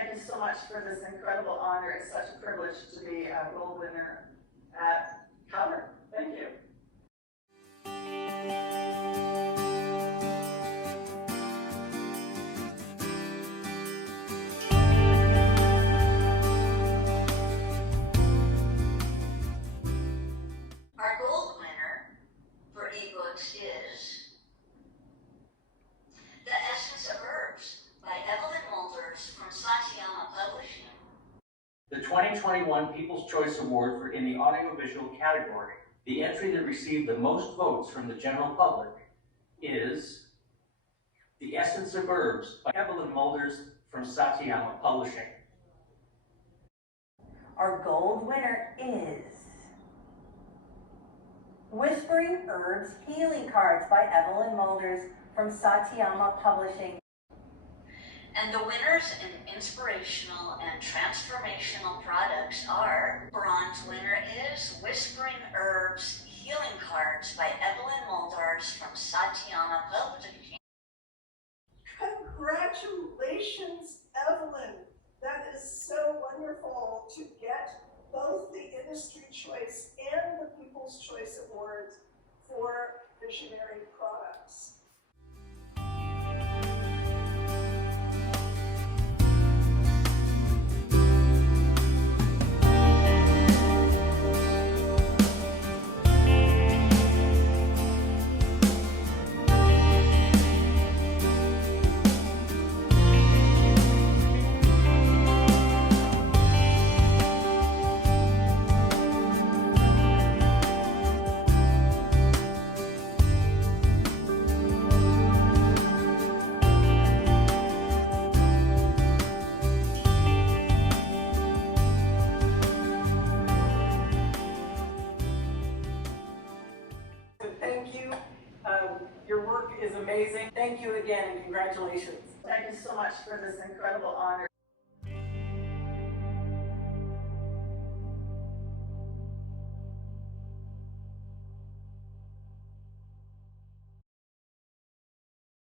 Thank you so much for this incredible honor. It's such a privilege to be a gold winner at COVR. Thank you. Our gold winner for ebooks is The Essence of Herbs by Evelyn Walters from Satyama Publishing. The 2021 People's Choice Award in the audiovisual category, the entry that received the most votes from the general public, is The Essence of Herbs by Evelyn Walters from Satyama Publishing. Our gold winner is Whispering Herbs Healing Cards by Evelyn Mulders from Satyama Publishing. And the winners in inspirational and transformational products are: bronze winner is Whispering Herbs Healing Cards by Evelyn Mulders from Satyama Publishing. Congratulations, Evelyn. That is so wonderful to get both the Industry Choice and the People's Choice Awards for visionary products. Thank you. Your work is amazing. Thank you again and congratulations. Thank you so much for this incredible honor.